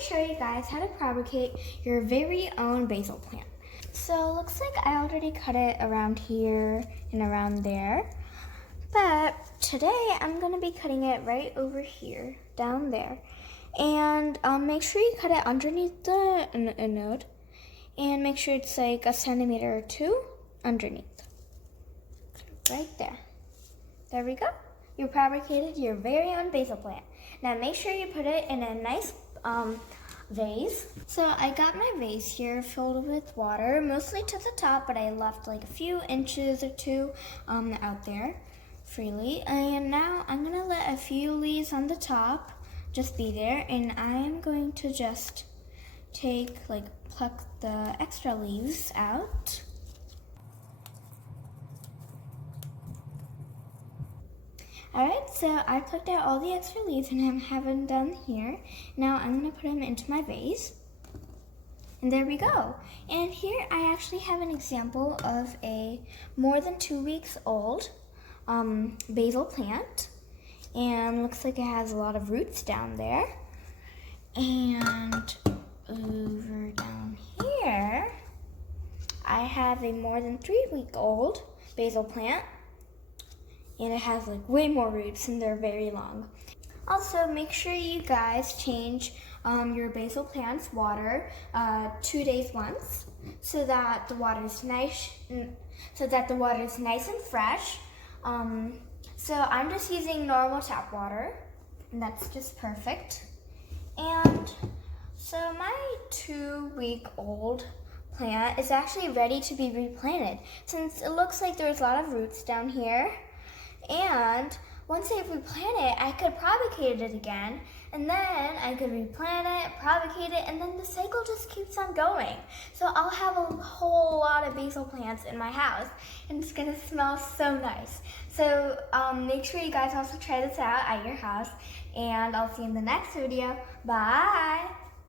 to show you guys how to propagate your very own basil plant. So looks like I already cut it around here and around there. But today I'm going to be cutting it right over here, down there. And make sure you cut it underneath the node. And make sure it's like a centimeter or two underneath. Right there. There we go. You propagated your very own basil plant. Now make sure you put it in a nice vase. So I got my vase here filled with water, mostly to the top, but I left like a few inches or two out there freely. And now I'm gonna let a few leaves on the top just be there, and I am going to just pluck the extra leaves out. Alright, so I plucked out all the extra leaves and I have them down here. Now I'm going to put them into my vase. And there we go. And here I actually have an example of a more than 2 weeks old basil plant. And looks like it has a lot of roots down there. And over down here, I have a more than 3-week-old basil plant. And it has like way more roots and they're very long. Also, make sure you guys change your basil plant's water 2 days once, so that the water is nice. And fresh. So I'm just using normal tap water, and that's just perfect. And so my 2-week-old plant is actually ready to be replanted, since it looks like there's a lot of roots down here. And once I replant it, I could propagate it again, and then I could replant it, propagate it, and then the cycle just keeps on going. So I'll have a whole lot of basil plants in my house, and it's gonna smell so nice. So make sure you guys also try this out at your house, and I'll see you in the next video. Bye!